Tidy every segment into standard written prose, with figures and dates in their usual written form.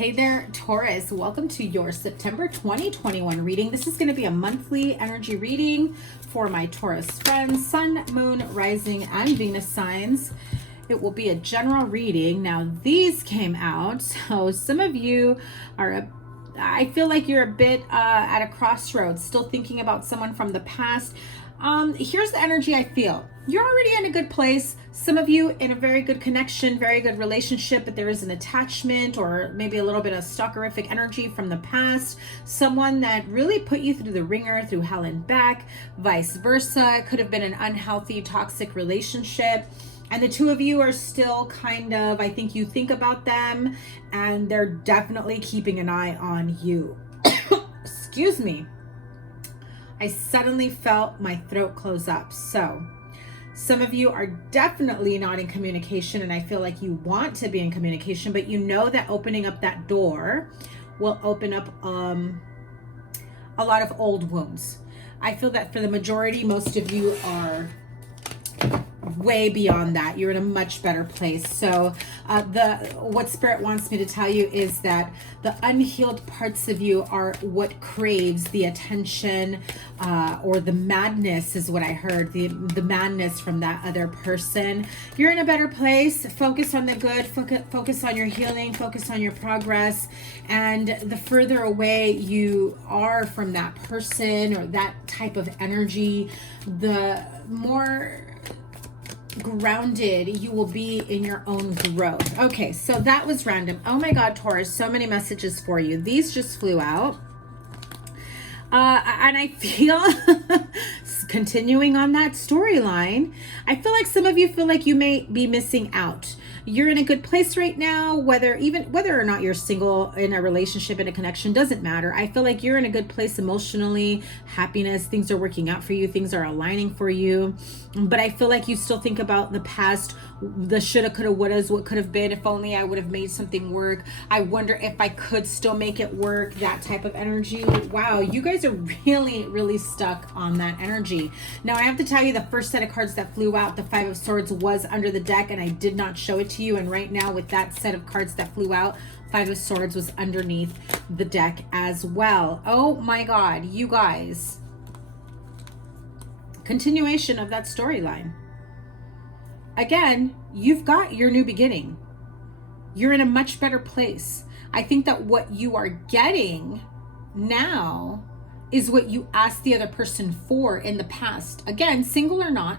Hey there, Taurus. Welcome to your September 2021 reading. This is going to be a monthly energy reading for my Taurus friends, Sun, Moon, Rising, and Venus signs. It will be a general reading. Now, these came out, so some of you are, I feel like you're a bit at a crossroads, still thinking about someone from the past. Here's the energy I feel. You're already in a good place. Some of you in a very good connection, very good relationship, but there is an attachment or maybe a little bit of stalkerific energy from the past. Someone that really put you through the ringer, through hell and back, vice versa. It could have been an unhealthy, toxic relationship. And the two of you are still kind of, I think you think about them and they're definitely keeping an eye on you. Excuse me. I suddenly felt my throat close up. So some of you are definitely not in communication, and I feel like you want to be in communication, but you know that opening up that door will open up a lot of old wounds. I feel that for the majority, most of you are way beyond that. You're in a much better place. So what Spirit wants me to tell you is that the unhealed parts of you are what craves the attention or the madness is what I heard, the madness from that other person. You're in a better place. Focus on the good, focus on your healing, focus on your progress. And the further away you are from that person or that type of energy, the more grounded you will be in your own growth. Okay, so that was random. Oh my God, Taurus, so many messages for you. These just flew out. And I feel, continuing on that storyline, I feel like some of you feel like you may be missing out. You're in a good place right now, whether or not you're single, in a relationship, in a connection, doesn't matter. I feel like you're in a good place emotionally, happiness, things are working out for you, things are aligning for you. But I feel like you still think about the past, the shoulda, coulda, wouldas, what could have been, if only I would have made something work. I wonder if I could still make it work, that type of energy. Wow, you guys are really, really stuck on that energy. Now, I have to tell you, the first set of cards that flew out, the Five of Swords, was under the deck, and I did not show it to you. And right now, with that set of cards that flew out, Five of Swords was underneath the deck as well. Oh my God, you guys. Continuation of that storyline. Again, you've got your new beginning. You're in a much better place. I think that what you are getting now is what you asked the other person for in the past. Again, single or not,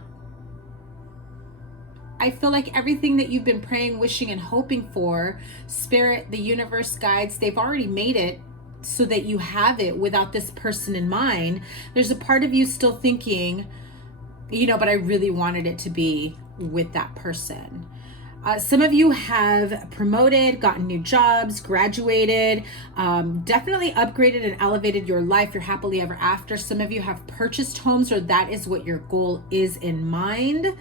I feel like everything that you've been praying, wishing, and hoping for, Spirit, the universe, guides, they've already made it so that you have it without this person in mind. There's a part of you still thinking, you know, but I really wanted it to be with that person. Some of you have promoted, gotten new jobs, graduated, definitely upgraded and elevated your life. You're happily ever after. Some of you have purchased homes, or that is what your goal is in mind.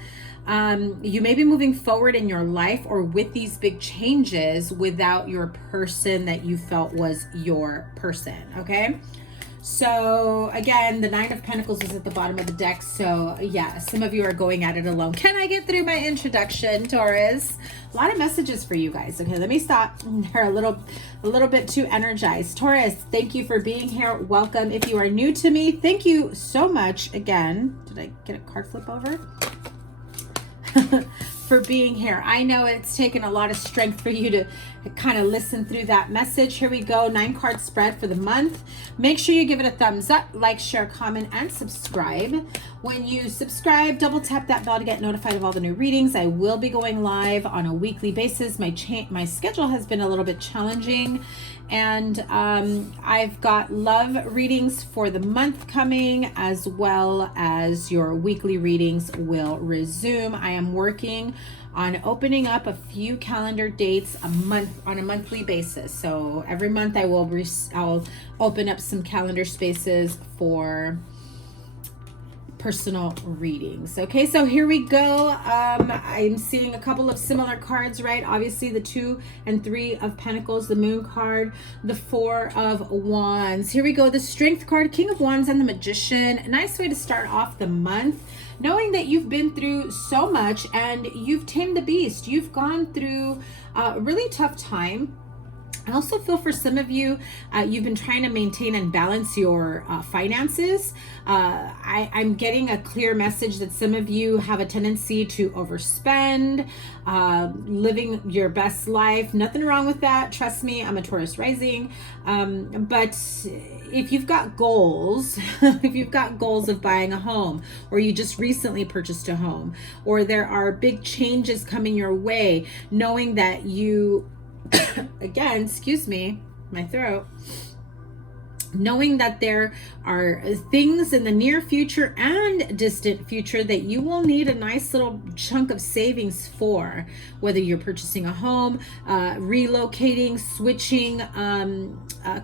You may be moving forward in your life or with these big changes without your person that you felt was your person, okay? So again, the Nine of Pentacles is at the bottom of the deck. So yeah, some of you are going at it alone. Can I get through my introduction, Taurus? A lot of messages for you guys. Okay, let me stop. They're a little bit too energized. Taurus, thank you for being here. Welcome. If you are new to me, thank you so much again. Did I get a card flip over? For being here. I know it's taken a lot of strength for you to kind of listen through that message. Here we go. 9-card spread for the month. Make sure you give it a thumbs up, like, share, comment, and subscribe. When you subscribe, double tap that bell to get notified of all the new readings. I will be going live on a weekly basis. My schedule has been a little bit challenging, and I've got love readings for the month coming, as well as your weekly readings will resume. I am working on opening up a few calendar dates a month on a monthly basis. So every month I'll open up some calendar spaces for personal readings. Okay, so here we go. I'm seeing a couple of similar cards, right? Obviously the 2 and 3 of Pentacles, the Moon card, the 4 of Wands. Here we go, the Strength card, King of Wands, and the Magician. A nice way to start off the month, knowing that you've been through so much and you've tamed the beast. You've gone through a really tough time. I also feel for some of you, you've been trying to maintain and balance your finances. I'm getting a clear message that some of you have a tendency to overspend, living your best life. Nothing wrong with that. Trust me, I'm a Taurus rising. But if you've got goals, if you've got goals of buying a home, or you just recently purchased a home, or there are big changes coming your way, knowing that you again, excuse me, my throat, knowing that there are things in the near future and distant future that you will need a nice little chunk of savings for, whether you're purchasing a home, relocating, switching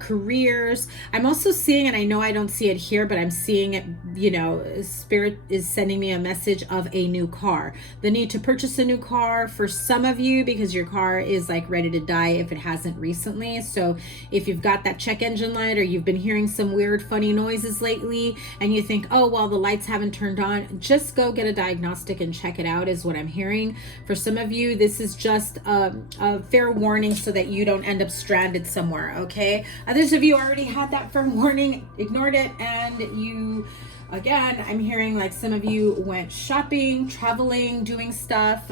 careers. I'm also seeing, and I know I don't see it here, but I'm seeing it, you know, Spirit is sending me a message of a new car, the need to purchase a new car for some of you, because your car is like ready to die if it hasn't recently. So if you've got that check engine light, or you've been hearing some weird funny noises lately and you think, oh well, the lights haven't turned on, just go get a diagnostic and check it out, is what I'm hearing. For some of you, this is just a fair warning so that you don't end up stranded somewhere. Okay, others of you already had that fair warning, ignored it, and you, again, I'm hearing like some of you went shopping, traveling, doing stuff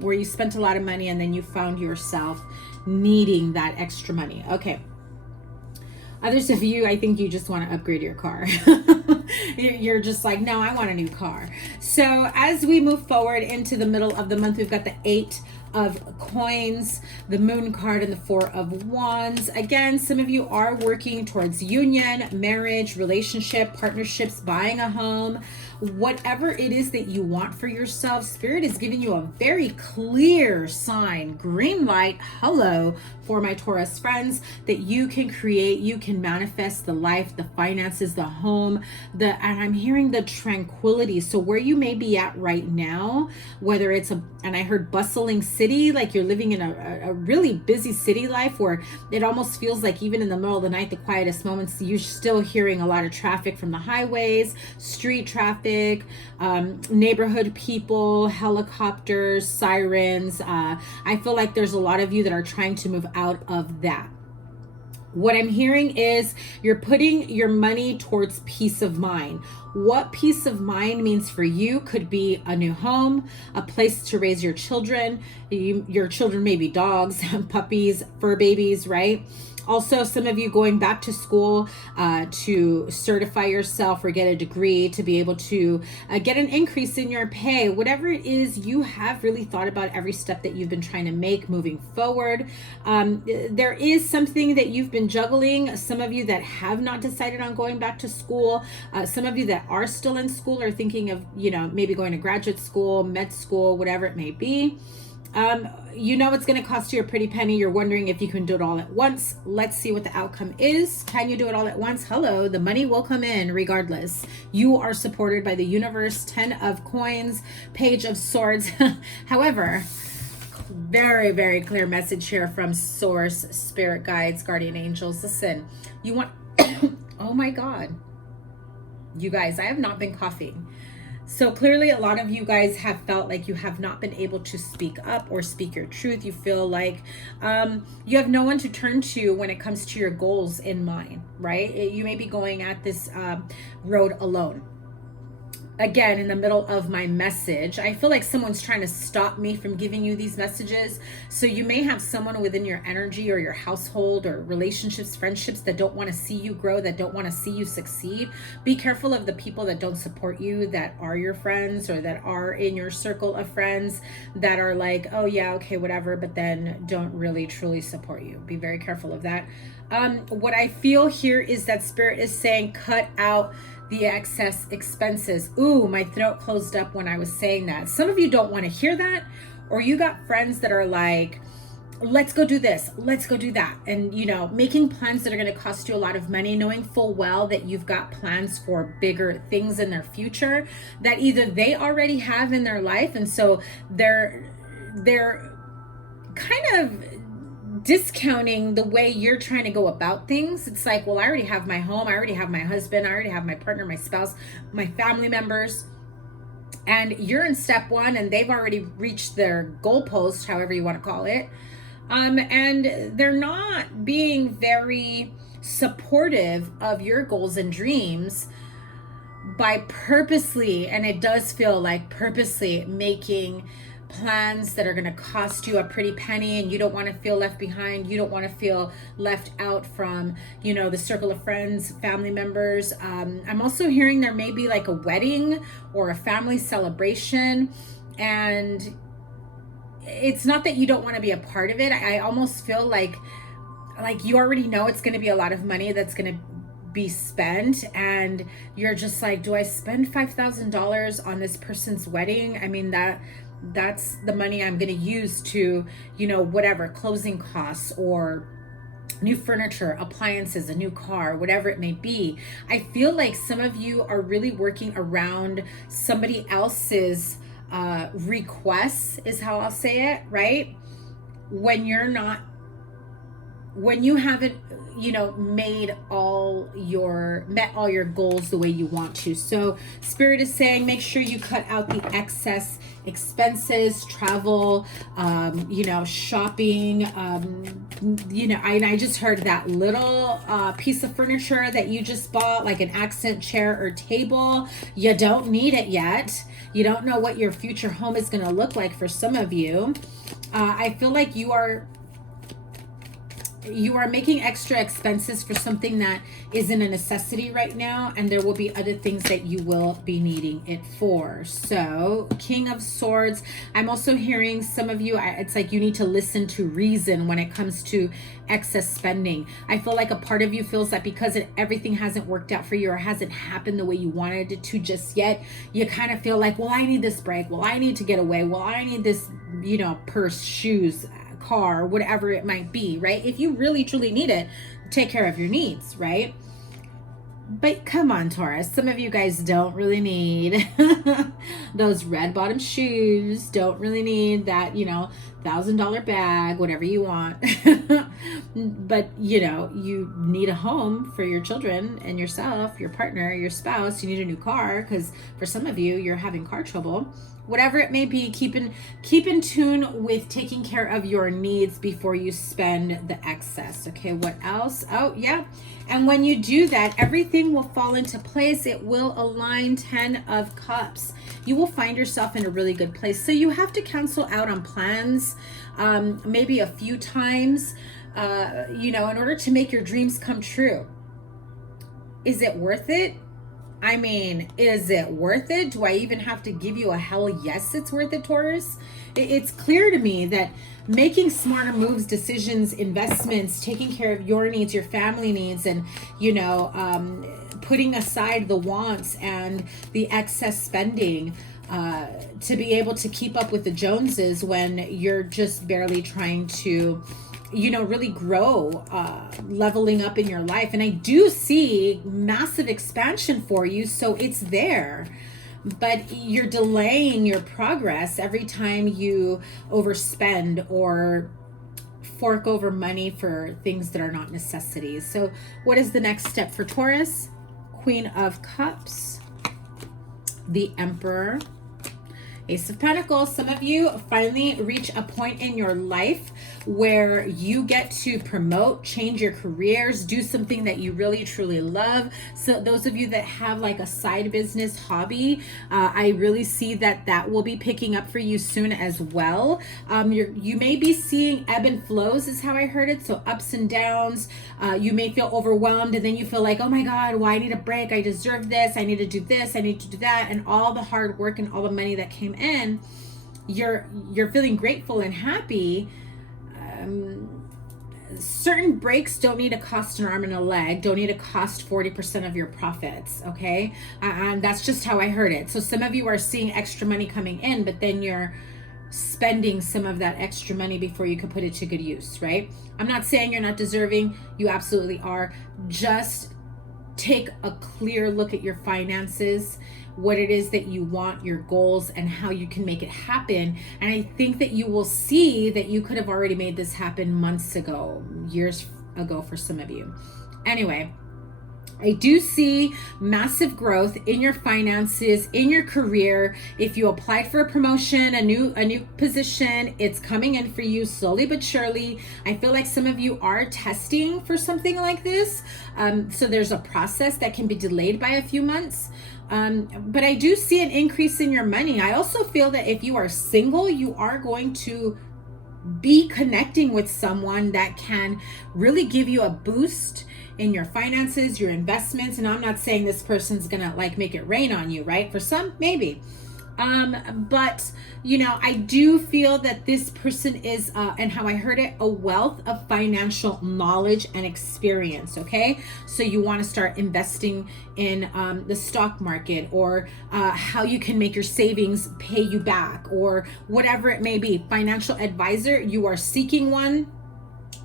where you spent a lot of money and then you found yourself needing that extra money. Okay, others of you, I think you just want to upgrade your car. You're just like, no, I want a new car. So as we move forward into the middle of the month, we've got the 8 of Coins, the Moon card, and the 4 of Wands. Again, some of you are working towards union, marriage, relationship, partnerships, buying a home. Whatever it is that you want for yourself, Spirit is giving you a very clear sign, green light, hello, for my Taurus friends, that you can create, you can manifest the life, the finances, the home, and I'm hearing the tranquility. So where you may be at right now, whether it's and I heard bustling city, like you're living in a really busy city life where it almost feels like even in the middle of the night, the quietest moments, you're still hearing a lot of traffic from the highways, street traffic, neighborhood people, helicopters, sirens. I feel like there's a lot of you that are trying to move out of that. What I'm hearing is you're putting your money towards peace of mind. What peace of mind means for you could be a new home, a place to raise your children. Your children may be dogs, puppies, fur babies, right? Also, some of you going back to school to certify yourself or get a degree to be able to get an increase in your pay. Whatever it is, you have really thought about every step that you've been trying to make moving forward. There is something that you've been juggling. Some of you that have not decided on going back to school. Some of you that are still in school are thinking of, you know, maybe going to graduate school, med school, whatever it may be. You know it's going to cost you a pretty penny. You're wondering if you can do it all at once. Let's see what the outcome is. Can you do it all at once? Hello, the money will come in regardless. You are supported by the universe. 10 of Coins, Page of Swords. However, very, very clear message here from Source, Spirit Guides, Guardian Angels. Listen, you want, oh my God, you guys, I have not been coughing. So clearly a lot of you guys have felt like you have not been able to speak up or speak your truth. You feel like you have no one to turn to when it comes to your goals in mind, right? You may be going at this road alone. Again, in the middle of my message, I feel like someone's trying to stop me from giving you these messages. So you may have someone within your energy or your household or relationships, friendships that don't want to see you grow, that don't want to see you succeed. Be careful of the people that don't support you, that are your friends or that are in your circle of friends that are like, oh yeah, okay, whatever, but then don't really truly support you. Be very careful of that. What I feel here is that Spirit is saying, cut out the excess expenses. Ooh, my throat closed up when I was saying that. Some of you don't want to hear that, or you got friends that are like, let's go do this, let's go do that. And, you know, making plans that are going to cost you a lot of money, knowing full well that you've got plans for bigger things in their future that either they already have in their life. And so they're kind of discounting the way you're trying to go about things. It's like, well, I already have my home, I already have my husband, I already have my partner, my spouse, my family members, and you're in step one and they've already reached their goalpost, however you want to call it. And they're not being very supportive of your goals and dreams by purposely, and it does feel like purposely, making plans that are going to cost you a pretty penny, and you don't want to feel left behind. You don't want to feel left out from, you know, the circle of friends, family members. I'm also hearing there may be like a wedding or a family celebration, and it's not that you don't want to be a part of it. I almost feel like you already know it's going to be a lot of money that's going to be spent, and you're just like, do I spend $5,000 on this person's wedding? I mean, that's the money I'm going to use to, you know, whatever, closing costs or new furniture, appliances, a new car, whatever it may be. I feel like some of you are really working around somebody else's requests, is how I'll say it, right? When you haven't, you know, met all your goals the way you want to. So Spirit is saying, make sure you cut out the excess expenses, travel, you know, shopping, you know, I just heard that little piece of furniture that you just bought, like an accent chair or table. You don't need it yet. You don't know what your future home is going to look like for some of you. I feel like you are making extra expenses for something that isn't a necessity right now, and there will be other things that you will be needing it for. So King of Swords, I'm also hearing some of you, it's like you need to listen to reason when it comes to excess spending. I feel like a part of you feels that because everything hasn't worked out for you or hasn't happened the way you wanted it to just yet, you kind of feel like, well, I need this break, well, I need to get away, well, I need this, you know, purse, shoes, car, whatever it might be, right? If you really truly need it, take care of your needs, right? But come on, Taurus, some of you guys don't really need those red bottom shoes, don't really need that, you know, $1,000 bag, whatever you want. But, you know, you need a home for your children and yourself, your partner, your spouse. You need a new car, because for some of you, you're having car trouble. Whatever it may be, keep in tune with taking care of your needs before you spend the excess. Okay, what else? Oh, yeah. And when you do that, everything will fall into place. It will align. 10 of Cups. You will find yourself in a really good place. So you have to cancel out on plans, maybe a few times, you know, in order to make your dreams come true. Is it worth it? I mean, is it worth it? Do I even have to give you a hell yes, it's worth it, Taurus? It's clear to me that making smarter moves, decisions, investments, taking care of your needs, your family needs, and, you know, putting aside the wants and the excess spending to be able to keep up with the Joneses when you're just barely trying to, you know, really grow, leveling up in your life. And I do see massive expansion for you, so it's there, but you're delaying your progress every time you overspend or fork over money for things that are not necessities. So what is the next step for Taurus? Queen of Cups, the Emperor, Ace of Pentacles. Some of you finally reach a point in your life where you get to promote, change your careers, do something that you really truly love. So those of you that have like a side business hobby, I really see that will be picking up for you soon as well. You may be seeing ebb and flows, is how I heard it. So ups and downs. You may feel overwhelmed, and then you feel like, oh my God, well, I need a break. I deserve this. I need to do this. I need to do that. And all the hard work and all the money that came in, you're feeling grateful and happy. Certain breaks don't need to cost an arm and a leg, don't need to cost 40% of your profits, okay? And that's just how I heard it. So some of you are seeing extra money coming in, but then you're spending some of that extra money before you can put it to good use, right? I'm not saying you're not deserving. You absolutely are. Just take a clear look at your finances, what it is that you want, your goals, and how you can make it happen. And I think that you will see that you could have already made this happen months ago, years ago for some of you. Anyway, I do see massive growth in your finances, in your career. If you applied for a promotion, a new position, it's coming in for you slowly but surely. I feel like some of you are testing for something like this. So there's a process that can be delayed by a few months. But I do see an increase in your money. I also feel that if you are single, you are going to be connecting with someone that can really give you a boost in your finances, your investments. And I'm not saying this person's gonna like make it rain on you, right? For some, maybe. But you know, I do feel that this person is, and how I heard it, a wealth of financial knowledge and experience. Okay, so you want to start investing in the stock market, or how you can make your savings pay you back, or whatever it may be. Financial advisor, you are seeking one.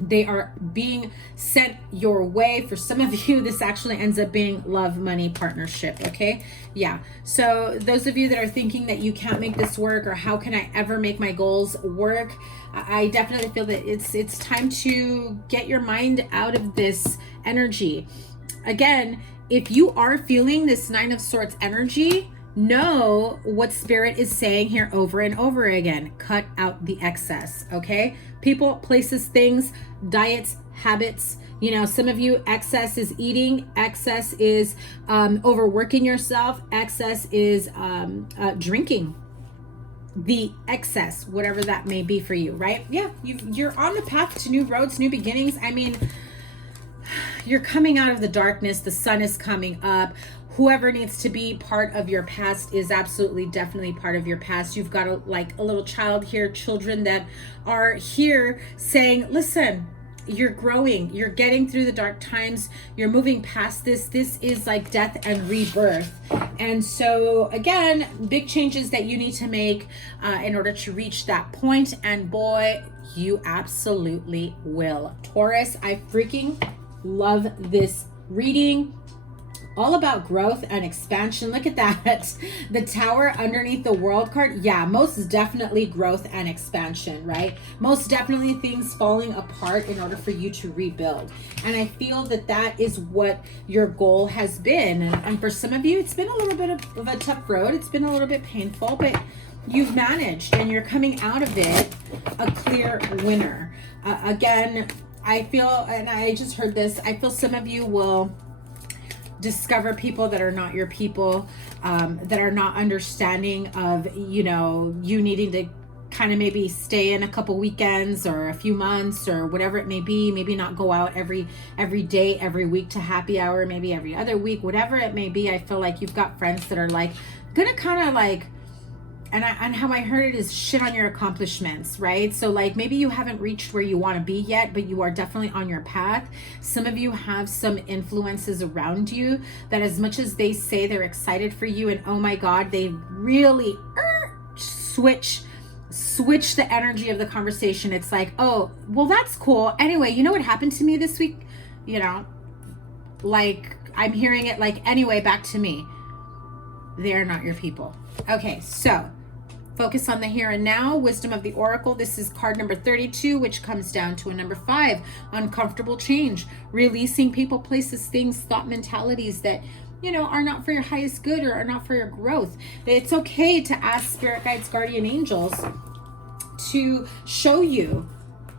They are being sent your way. For some of you, this actually ends up being love, money, partnership. Okay. Yeah. So those of you that are thinking that you can't make this work, or how can I ever make my goals work? I definitely feel that it's time to get your mind out of this energy. Again, if you are feeling this Nine of Swords energy, know what Spirit is saying here over and over again. Cut out the excess. Okay. People, places, things, diets, habits. You know, some of you, excess is eating, excess is overworking yourself, excess is drinking. The excess, whatever that may be for you, right? Yeah, you're on the path to new roads, new beginnings. I mean, you're coming out of the darkness. The sun is coming up. Whoever needs to be part of your past is absolutely, definitely part of your past. You've got a little child here, children that are here saying, listen, you're growing, you're getting through the dark times, you're moving past this. This is like death and rebirth. And so again, big changes that you need to make in order to reach that point. And boy, you absolutely will. Taurus, I freaking love this reading. All about growth and expansion. Look at that. The Tower underneath the World card. Yeah, most definitely growth and expansion, right? Most definitely things falling apart in order for you to rebuild. And I feel that that is what your goal has been. And for some of you, it's been a little bit of a tough road. It's been a little bit painful, but you've managed and you're coming out of it a clear winner. Again, I feel, and I just heard this, I feel some of you will discover people that are not your people, that are not understanding of, you know, you needing to kind of maybe stay in a couple weekends or a few months or whatever it may be. Maybe not go out every day, every week to happy hour, maybe every other week, whatever it may be. I feel like you've got friends that are like gonna kind of like, and how I heard it is shit on your accomplishments, right? So like maybe you haven't reached where you want to be yet, but you are definitely on your path. Some of you have some influences around you that, as much as they say they're excited for you and oh my God, they really switch the energy of the conversation. It's like, oh, well, that's cool. Anyway, you know what happened to me this week? You know, like I'm hearing it like, anyway, back to me. They're not your people. Okay, so focus on the here and now. Wisdom of the Oracle. This is card number 32, which comes down to a number 5. Uncomfortable change. Releasing people, places, things, thought mentalities that, you know, are not for your highest good or are not for your growth. It's okay to ask spirit guides, guardian angels to show you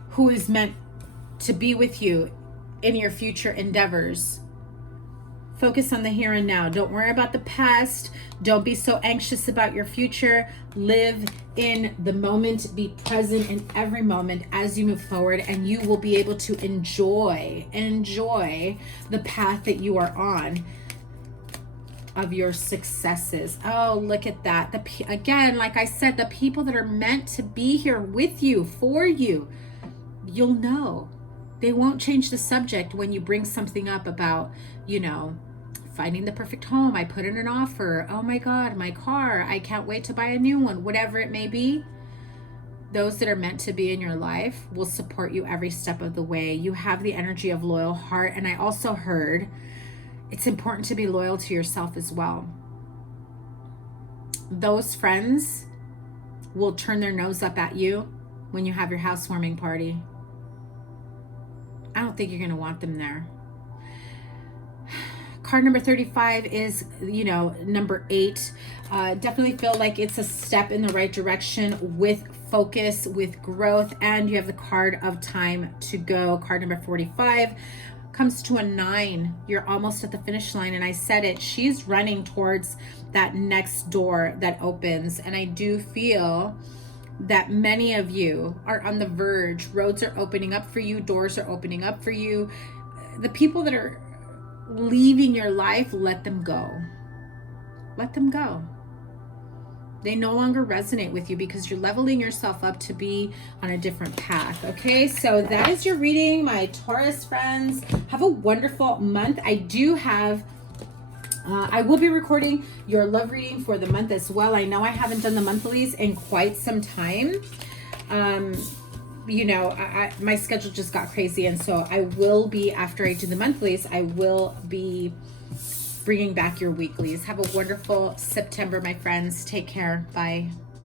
who is meant to be with you in your future endeavors. Focus on the here and now. Don't worry about the past. Don't be so anxious about your future. Live in the moment. Be present in every moment as you move forward, and you will be able to enjoy the path that you are on of your successes. Oh, look at that. Again, like I said, the people that are meant to be here with you, for you, you'll know. They won't change the subject when you bring something up about, you know, finding the perfect home. I put in an offer. Oh my God, my car. I can't wait to buy a new one. Whatever it may be. Those that are meant to be in your life will support you every step of the way. You have the energy of loyal heart. And I also heard it's important to be loyal to yourself as well. Those friends will turn their nose up at you when you have your housewarming party. I don't think you're going to want them there. card number 35 is, you know, number 8. Definitely feel like it's a step in the right direction with focus, with growth, and you have the card of time to go. Card number 45 comes to a 9. You're almost at the finish line, and I said it, she's running towards that next door that opens, and I do feel that many of you are on the verge. Roads are opening up for you, doors are opening up for you. The people that are leaving your life, let them go. Let them go. They no longer resonate with you because you're leveling yourself up to be on a different path. Okay, so that is your reading, my Taurus friends. Have a wonderful month. I do have, I will be recording your love reading for the month as well. I know I haven't done the monthlies in quite some time. You know, my schedule just got crazy, and so I will be, after I do the monthlies, I will be bringing back your weeklies. Have a wonderful September, my friends. Take care. Bye.